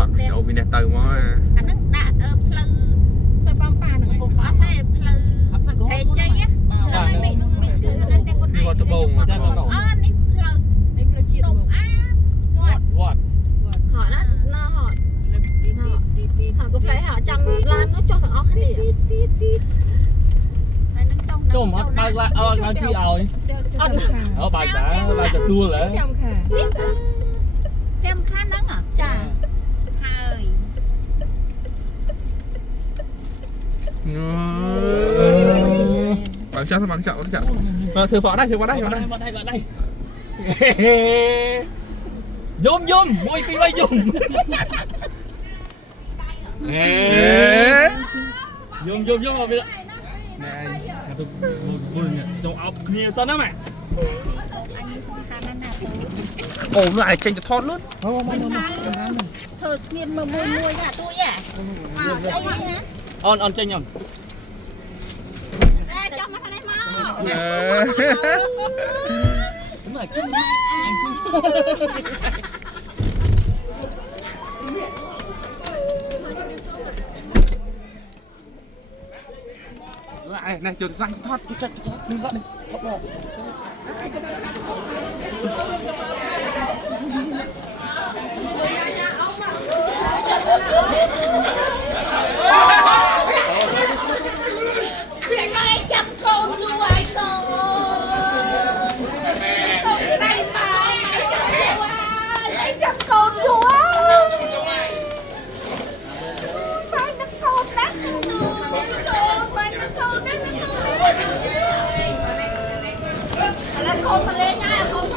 họ chỗ bên này từ mà anh nó đã pleu tôi bom pa này ở đây pleu xe chơi á mình cái con này đi vào tụi bông mà tụi bông ní pleu chia đồng What? Họ nó họ có phải họ trong lan nó cho thằng ốc cái gì Sao mà bay lại lại chi rồi? Ở bài đã tua lại. kem khăn nắng à chà hơi bằng chợ thử vào đây Zoom môi phi bay zoom zoom vào bây giờ này tôi buồn trong áo kia sao đó mày ồ lại tranh cho thon luôn thơ nghiên mà môi ra tôi à on tranh nhầm cho mắt này mau đúng là chung này chờ răng thoát tôi chạy đừng dọn đi thoát vào chăm con luôn ai con đây mà lấy chăm con luôn phải nó con đắt phải nó con đắt là con mà lên nha con cá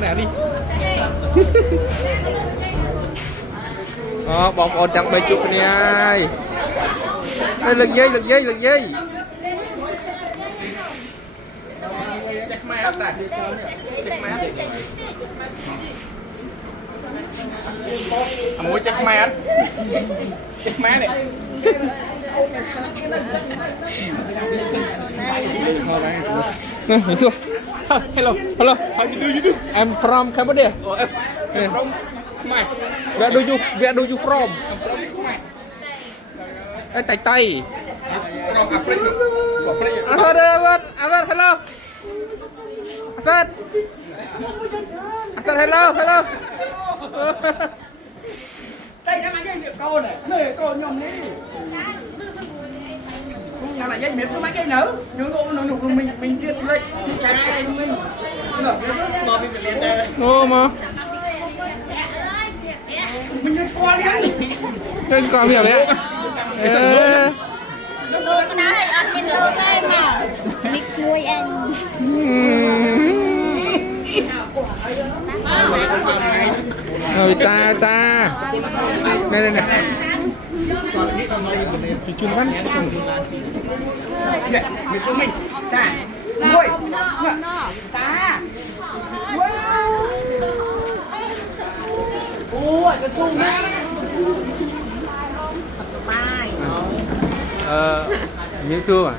nè đi bọn con chẳng bay chụp nè ai đây lực dây check máy áp này check máy muốn check máy á check máy này nè nhìn chưa hello how you do I'm from Cambodia I'm from Khmer where do you from tay tay from Africa Azad hello Azad hello đây đang là dây điện câu này nơi câu nhom đi đang là dây miếng số mấy cây nữa nhưng nó mình tiết lên trái này mình mà mình phải liền đây ô mà mình đi qua đi lên qua việc đấy cái đá này ăn bên lâu đây mà mít nuôi anh rồi ta đây chun văn mình số mình ta nuôi ta ôi cái cung này miếng xương à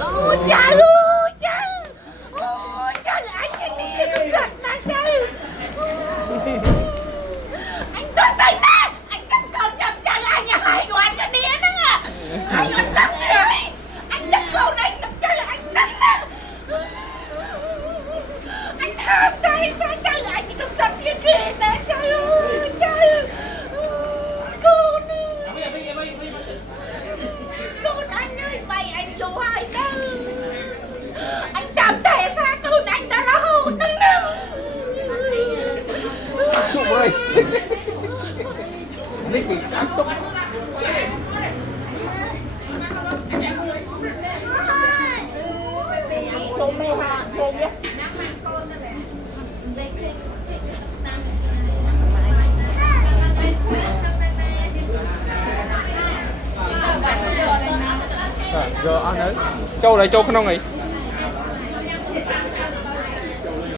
ôi cha ơi cha anh cái này nó giật ta cha anh tôi tay nè anh chăm con chăm cha anh nhà hai của anh cái này đó à anh anh đâm rồi anh đâm con anh đâm chân anh đâm nè anh tham tay cha anh trong giật chia kia nè trời ơi con anh ơi mày anh dù hai đâu anh đâm tay ra con anh ta là hù nâng nè chụp ơi lịch bị sáng tốc giờ ăn đấy châu này châu không ấy